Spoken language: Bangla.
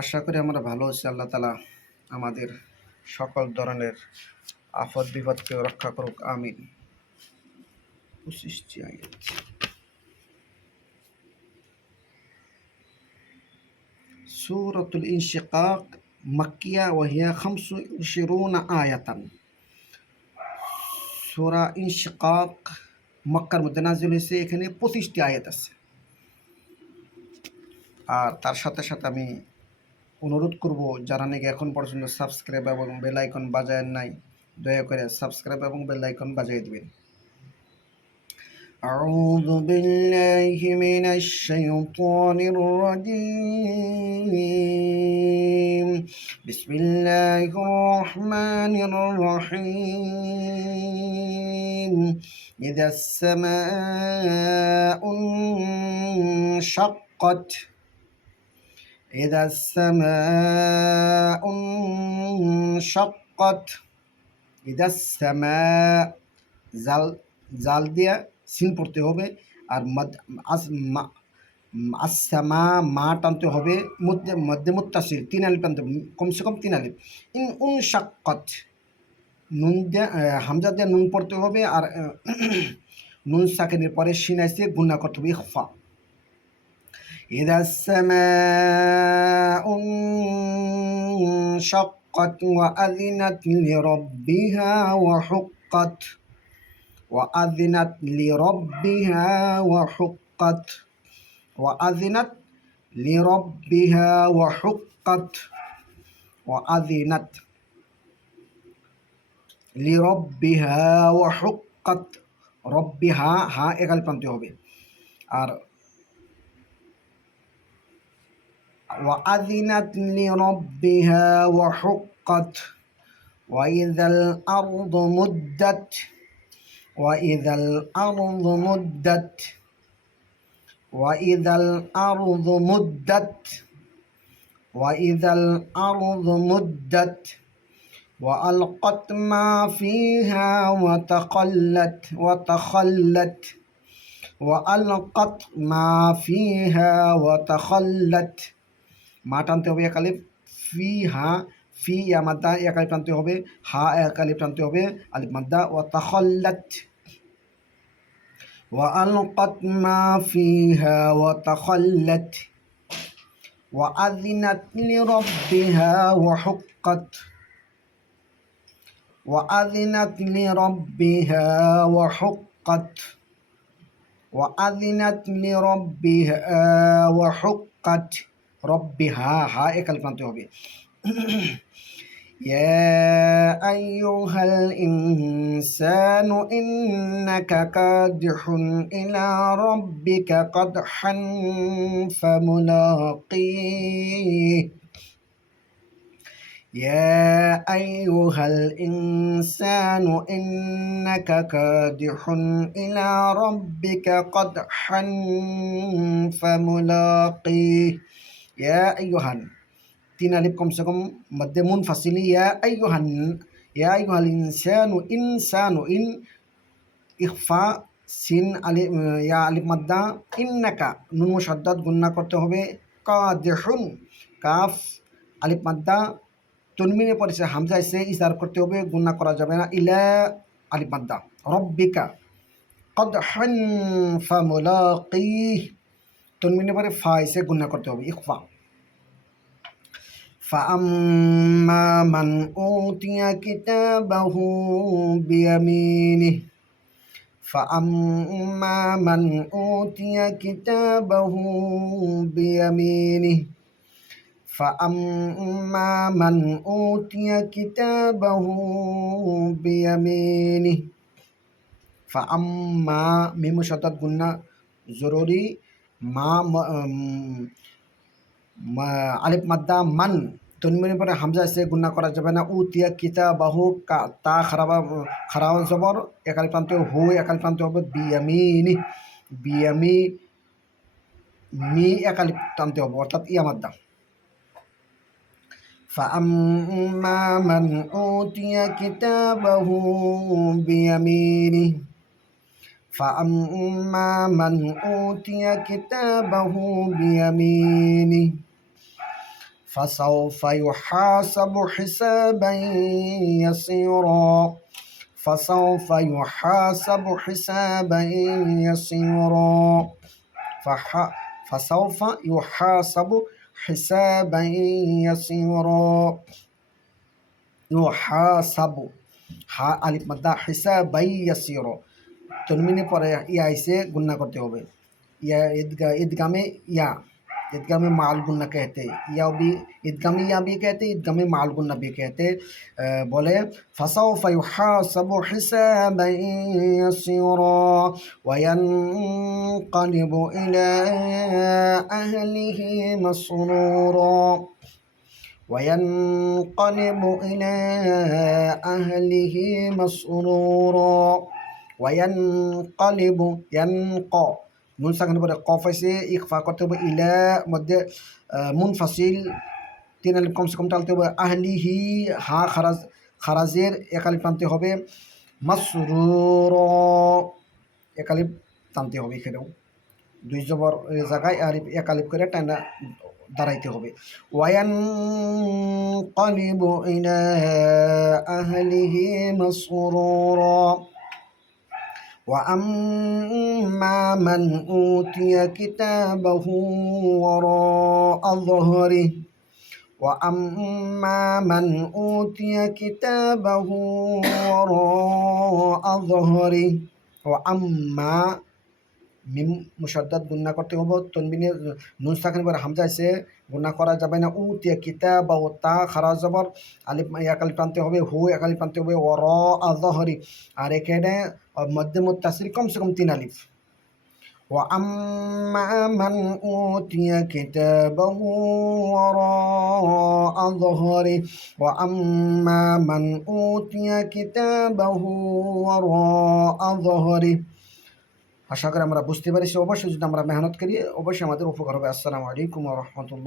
আশা করি আমরা ভালো আছি। আল্লাহ তাআলা আমাদের সকল ধরনের আফত বিপদকে রক্ষা করুক, আমিন। 25টি আয়াত। সূরাতুল ইনশিকাক মাক্কিয়া ওয়া হিয়া 25 আয়াতান। সূরা ইনশিকাক মক্কার মধ্যে নাযিল হয়েছে। এখানে 25টি আয়াত আছে। আর তার সাথে সাথে আমি অনুরোধ করব, যারা নাকি এখন পর্যন্ত সাবস্ক্রাইব এবং বেল আইকন বাজায়েন নাই, দয়া করে সাবস্ক্রাইব এবং বেল আইকন বাজিয়ে দিবেন। أعوذ بالله من الشيطان الرجيم. بسم الله الرحمن الرحيم. إذا السماء انشقت إذا السماء انشقت إذا السماء জাল দিয়া সিন পড়তে হবে। আর আসামা মা টানতে হবে, মধ্যে মুত্তাসিল 3 আলিফ টানতে হবে, কমসে কম 3 আলিফ। উনশাক্কাত নুন দিয়ে হামজা দিয়ে নুন পড়তে হবে। আর নুন সাকিনের পরে শিন আসে গুণা করতে হবে, ইখফা। إذا السماء انشقت وأذنت لربها وحقت وأذنت لربها وحقت وأذنت لربها وحقت وأذنت لربها وحقت ربها হা একাল প্রান্তে হবে। আর وأذنت لربها وحقت وإذا الأرض مدت وإذا الأرض مدت وإذا الأرض مدت وإذا الأرض مدت وألقت ما فيها وتخلت وألقت ما فيها وتخلت মা টানতে হবে এক আলিফ, ফিহা ফি ইয়া মাদ্দা এক আলিফ টানতে হবে, হা এক আলিফ টানতে হবে, আলিফ মাদ্দা। ওয়া তাখাল্লাত ওয়া আলকাত মা ফিহা ওয়া তাখাল্লাত ওয়া আযিনাত লিরাব্বিহা ওয়া হুক্কাত ওয়া আযিনাত লিরাব্বিহা ওয়া হুক্কাত ওয়া আযিনাত লিরাব্বিহা ওয়া হুক্কাত রব্বিহা হা একাল প্রান্তে হবে। يا أيها الإنسان إنك كادح إلى ربك قدحا فملاقيه يا أيها الإنسان إنك كادح إلى ربك قدحا فملاقيه يا أيها 3 আলিফ কমসে কম মধ্যে মুনফাসিলি। ইয়া আইয়ুহাল ইনসানু ইন ইখফা সিন আলিফ ইয়া আলিফ মাদ্দা। ইন্নাকা নুন মুশাদ্দাদ গুন্না করতে হবে। কাদিহুন কাফ আলিফ মাদ্দা তনবিনের পরে হামজা এসে ইজার করতে হবে, গুন্না করা যাবে না। ইলা আলিফ মাদ্দা। রব্বিকা কদহান ফামুলাকিহ তনবিনের পরে ফা এসে গুন্না করতে হবে, ইখফা। فأما من أوتي كتابه بيمينه فأما من أوتي كتابه بيمينه فأما من أوتي كتابه بيمينه فأما ميم شدد গুন্না জরুরি। আলিফ মাদ্দা মান তনবিনের পরে হামজা এসে গুন্না করা যাবে না। উতিয়া কিতাবাহু তা খারাপ জবর এক আলিফ টানতে হবে, হু এক আলিফ টানতে হবে। বিয়ামিনি মি এক আলিফ টানতে হবে, অর্থাৎ ইয়া মাদ্দা। فأما من أوتي كتابه بيمينه فأما من أوتي كتابه بيمينه فسوف يحاسب حسابا يسيرا فسوف يحاسب حسابا يسيرا فسوف يحاسب حسابا يسيرا يحاسب হা আলিফ মাদ্দা হিসাবাই ইয়াসিরো তনমিনের পরে ইয়া এসে গুন্না করতে হবে या ईदगामे या ईदगामे माल गुन्ना कहते या भी ईदगामी या भी कहते ईदगामे माल गुन्ना भी कहते बोले फसौफ युहासबु हिसाबन यसीरा वयनक़लिबु इला अहलिहि मसरूरा وينقلب إلى أهله مسرورا وينقلب ينقى নুন সাকানের পরে কফ এসে ইকফা করতে হবে ইলা মধ্যে মুনফাসিল তিন আলিফ কমসে কম টালতে হবে আহলিহি হা খারাজের এক আলিফ টানতে হবে মাসরুর এক আলিফ টানতে হবে এখানেও দুই জবর জায়গায় আলিফ এক আলিফ করে টানা দাঁড়াইতে হবে ওয়ায়ানকালিবু ইলা আহলিহি মাসরুরা وأما من أوتي كتابه وراء ظهره وأما من أوتي كتابه وراء ظهره وأما মিম মুশাদ্দাদ গুন্না করতে হবে তনবিনে নুন সাকিনের পরে হামজা এসে গুন্না করা যাবে না উতিয়া কিতাব বা তা খারা জবর আলিফ এক আলিফ টানতে হবে হু এক আলিফ টানতে হবে ওর আযহরি আর এখানে মধ্যে মুত্তাসিল কমসে কম তিন আলিফ وأما من أوتي كتابه وراء ظهره وأما من أوتي كتابه وراء ظهره আশা করি আমরা বুঝতে পারছি অবশ্যই যদি আমরা মেহনত করি অবশ্যই আমাদের উপকার হবে আসসালামু আলাইকুম ওয়া রাহমাতুল্লাহ